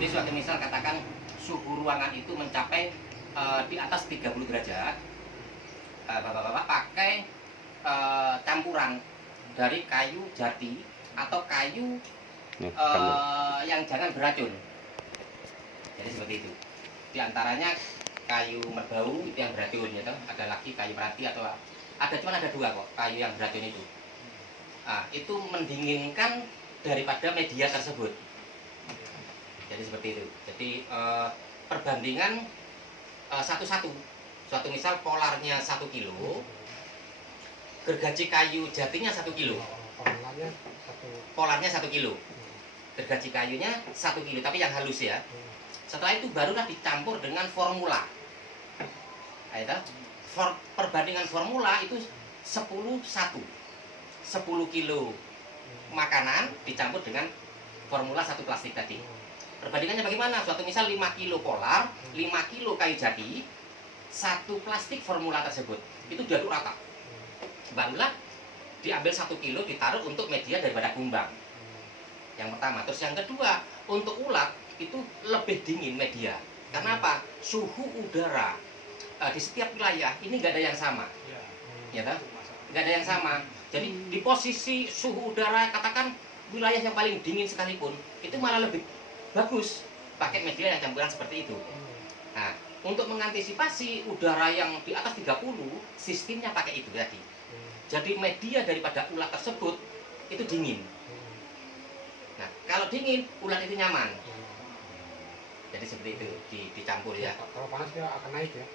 Jadi suatu misal katakan suhu ruangan itu mencapai di atas 30 derajat, bapak-bapak pakai campuran dari kayu jati atau kayu yang jangan beracun. Jadi seperti itu. Di antaranya kayu merbau itu yang beracun, ya toh. Ada lagi kayu meranti atau cuma ada dua kok kayu yang beracun itu. Nah, itu mendinginkan daripada media tersebut. Jadi seperti itu. Jadi perbandingan satu-satu. Suatu misal polarnya 1 kilo, gergaji kayu jatinya 1 kilo. Polarnya 1 kilo. Gergaji kayunya 1 kilo, tapi yang halus ya. Setelah itu barulah dicampur dengan formula. Perbandingan formula itu 10-1. 10 kilo makanan dicampur dengan formula 1 plastik tadi. Perbandingannya bagaimana? Suatu misal 5 kilo polar, 5 kilo kayu jati, 1 plastik formula tersebut. Itu diaduk rata. Barulah diambil 1 kilo ditaruh untuk media daripada kumbang. Yang pertama. Terus yang kedua, untuk ulat itu lebih dingin media. Karena apa? Suhu udara di setiap wilayah ini nggak ada yang sama. Ya kan? Nggak ada yang sama. Jadi di posisi suhu udara katakan wilayah yang paling dingin sekalipun itu malah lebih bagus pakai media yang campuran seperti itu. Nah, untuk mengantisipasi udara yang di atas 30, sistemnya pakai itu tadi. Jadi media daripada ulat tersebut itu dingin. Nah, kalau dingin, ulat itu nyaman. Jadi seperti itu dicampur ya. Kalau panas dia akan naik ya.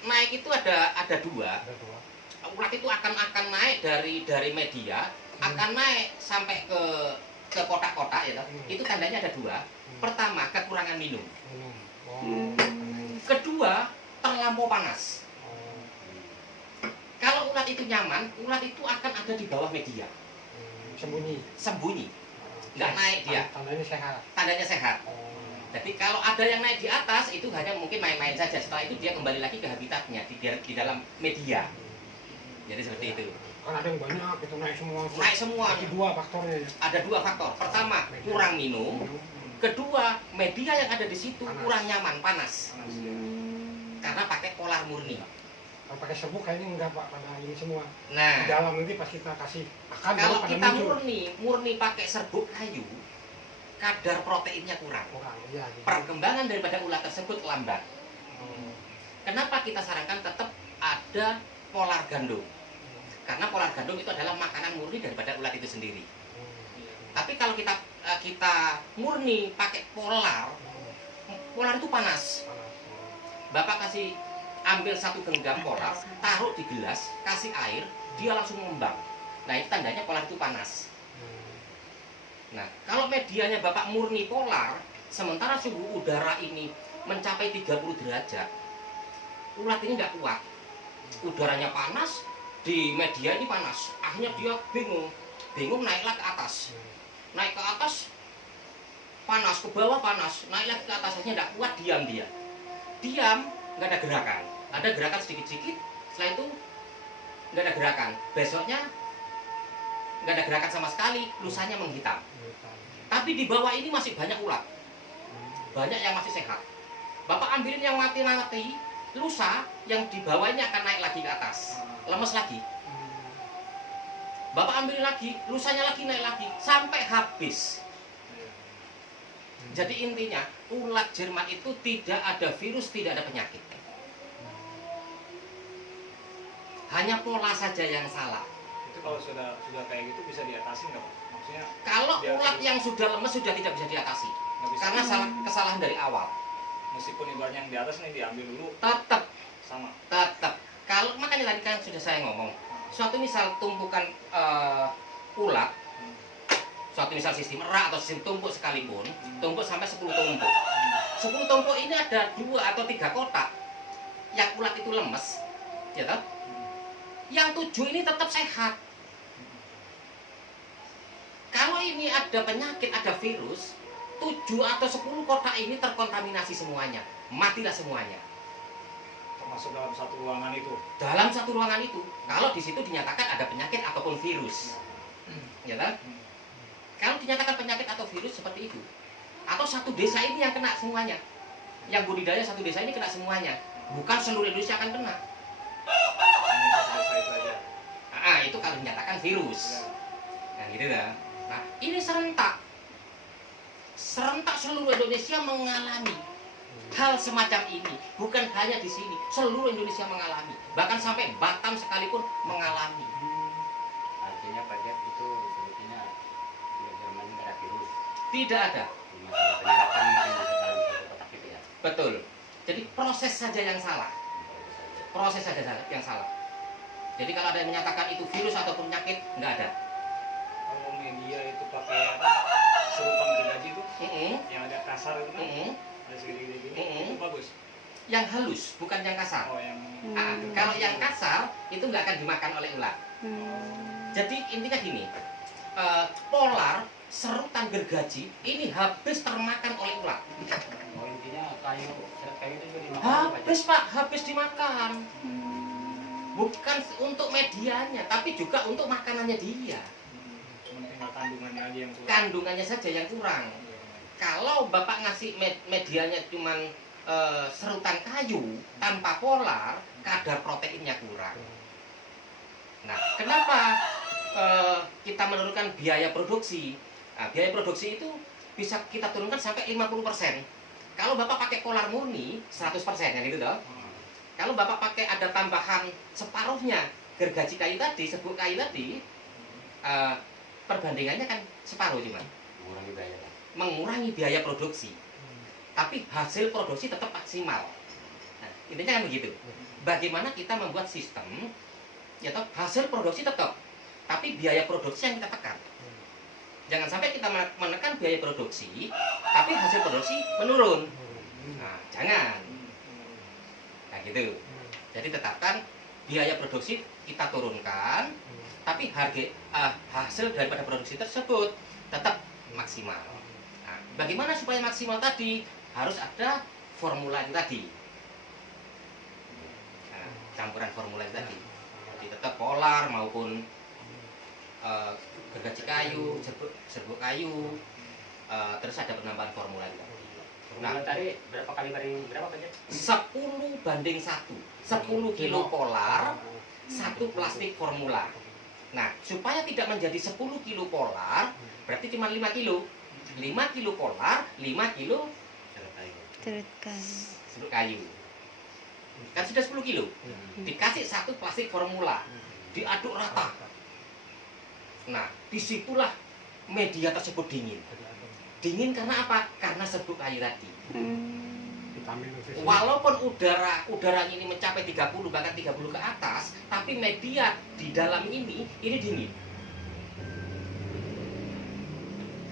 Naik itu ada dua. Ulat itu akan naik dari media, akan naik sampai ke kotak-kotak ya. Itu tandanya ada dua. Pertama, kekurangan minum. Kedua, terlampau panas. Kalau ulat itu nyaman, ulat itu akan ada di bawah media. Sembunyi. Nggak naik dia. Tandanya sehat. Jadi kalau ada yang naik di atas, itu hanya mungkin main-main saja. Setelah itu dia kembali lagi ke habitatnya di dalam media. Jadi seperti itu. Kan ada yang banyak, itu naik semua. Naik semua. Ada 2 faktornya. Ada 2 faktor. Pertama, kurang minum. Kedua, media yang ada di situ kurang nyaman, panas. Karena pakai polar murni. Kalau pakai serbuk kayaknya enggak Pak, pada ini semua. Nah, di dalam nanti pas kita kasih akan kalau kita murni pakai serbuk kayu, kadar proteinnya kurang. Iya, gitu. Perkembangan daripada ulat tersebut lambat. Kenapa kita sarankan tetap ada polar gandum? Karena polar gandum itu adalah makanan murni daripada ulat itu sendiri. Tapi kalau kita murni pakai polar itu panas. Bapak ambil 1 genggam polar, taruh di gelas, kasih air, dia langsung mengembang. Nah, itu tandanya polar itu panas. Nah, kalau medianya Bapak murni polar, sementara suhu udara ini mencapai 30 derajat, ulat ini nggak kuat. Udaranya panas, di media ini panas. Akhirnya dia bingung naiklah ke atas. Naik ke atas, panas, ke bawah panas, naik lagi ke atas, akhirnya nggak kuat, diam dia. Diam, nggak ada gerakan. Ada gerakan sedikit-sedikit, setelah itu nggak ada gerakan. Besoknya nggak ada gerakan sama sekali, lusanya menghitam. Tapi di bawah ini masih banyak ulat. Banyak yang masih sehat. Bapak ambilin yang mati-mati, lusa yang di bawah ini akan naik lagi ke atas. Lemes lagi. Bapak ambil lagi, lusanya lagi naik lagi sampai habis. Jadi intinya ulat Jerman itu tidak ada virus, tidak ada penyakit. Hanya pola saja yang salah. Itu kalau sudah kayak gitu bisa diatasi nggak Pak? Maksudnya kalau ulat yang sudah lemes sudah tidak bisa diatasi. Karena kesalahan dari awal. Meskipun ibaratnya yang di atas nih diambil dulu, tetap sama. Tetap. Kalau makanya tadi kan sudah saya ngomong, suatu misal tumpukan ulat, suatu misal sistem rak atau sistem tumpuk sekalipun, tumpuk sampai 10 tumpuk. 10 tumpuk ini ada 2 atau 3 kotak yang ulat itu lemes, ya toh? Yang 7 ini tetap sehat. Kalau ini ada penyakit, ada virus, 7 atau 10 kotak ini terkontaminasi semuanya, matilah semuanya. Termasuk dalam satu ruangan itu. Dalam satu ruangan itu, kalau di situ dinyatakan ada penyakit ataupun virus, ya kan? Kalau dinyatakan penyakit atau virus seperti itu, atau satu desa ini yang kena semuanya. Yang budidaya satu desa ini kena semuanya. Bukan seluruh Indonesia akan kena. Hanya satu desa itu aja. Itu kalau dinyatakan virus. Ya. Nah, gitu dah. Nah, ini serentak. Serentak seluruh Indonesia mengalami hal semacam ini. Bukan hanya di sini, seluruh Indonesia mengalami. Bahkan sampai Batam sekalipun mengalami. Artinya pajak itu sebetulnya tidak Jerman nggak ada virus, Tidak ada. cuma salah penyerapan mungkin bisa dalam satu kotak itu ya. Betul. Jadi proses saja yang salah. Itu saja. Proses saja yang salah. Jadi kalau ada yang menyatakan itu virus atau penyakit, nggak ada. Kalau media itu pakai apa? Serupan gergaji itu Mm-mm. yang agak kasar itu kan, Mm-mm. ada segede-gede gini, Mm-mm. itu bagus. Yang halus, bukan yang kasar. Oh yang Kalau yang kasar itu nggak akan dimakan oleh ular. Jadi intinya gini, polar serutan gergaji ini habis termakan oleh ular. Oh intinya serat kayu itu juga dimakan pajak. Habis Pak, habis dimakan. Bukan untuk medianya, tapi juga untuk makanannya dia. cuma tinggal kandungannya aja yang kurang. Kandungannya saja yang kurang. Kalau Bapak ngasih medianya cuman serutan kayu tanpa polar, kadar proteinnya kurang. Nah, kenapa kita menurunkan biaya produksi? Nah, biaya produksi itu bisa kita turunkan sampai 50%. Kalau Bapak pakai polar murni 100% kan gitu toh. Kalau Bapak pakai ada tambahan separuhnya gergaji kayu tadi, serbuk kayu tadi, perbandingannya kan separuh cuma. Mengurangi biaya kan. Mengurangi biaya produksi. Tapi hasil produksi tetap maksimal. Nah, intinya kan begitu. Bagaimana kita membuat sistem, ya toh, hasil produksi tetap, tapi biaya produksi yang kita tekan. Jangan sampai kita menekan biaya produksi, tapi hasil produksi menurun. Nah, jangan. Nah, gitu. Jadi tetapkan biaya produksi kita turunkan, tapi hasil daripada produksi tersebut tetap maksimal. Nah, bagaimana supaya maksimal tadi? Harus ada formula itu tadi. Nah, campuran formula itu tadi. Jadi tetap polar maupun gergaji kayu, serbuk kayu, terus ada penambahan formula itu tadi. Nah tadi berapa kali banding berapa pajak? 10 banding 1. 10 kilo polar, 1 plastik formula. Nah, supaya tidak menjadi 10 kilo polar, berarti cuma 5 kilo. 5 kilo polar, 5 kilo serbuk kayu. Kan sudah 10 kilo. Dikasih 1 plastik formula, diaduk rata. Nah, disitulah media tersebut dingin. Dingin karena apa? Karena serbuk kayu tadi. Vitamin nutrisi. Walaupun udaranya ini mencapai 30 bahkan 30 ke atas, tapi media di dalam ini dingin.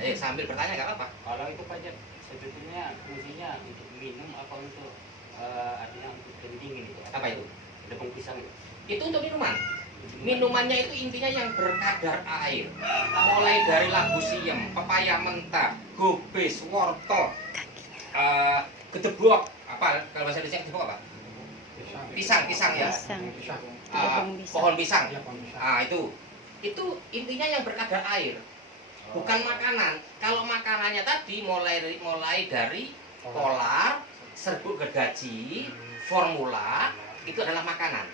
Ayo sambil bertanya nggak apa-apa. Kalau itu pajak sebetulnya fungsinya untuk minum apa untuk artinya untuk pendingin itu? Apa itu? Tepung pisang itu. Itu untuk minuman. Minumannya itu intinya yang berkadar air. Mulai dari labu siem, pepaya mentah, gobes, wortel, gedebok, apa kalau bahasa Indonesia gedebok apa? Pisang ya. Pisang. Pohon pisang. Iya, pohon pisang. Itu intinya yang berkadar air. Bukan makanan. Kalau makanannya tadi mulai dari polar, serbuk gergaji, formula, itu adalah makanan.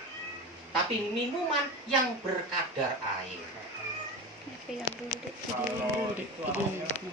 Tapi minuman yang berkadar air. Kalau itu awalnya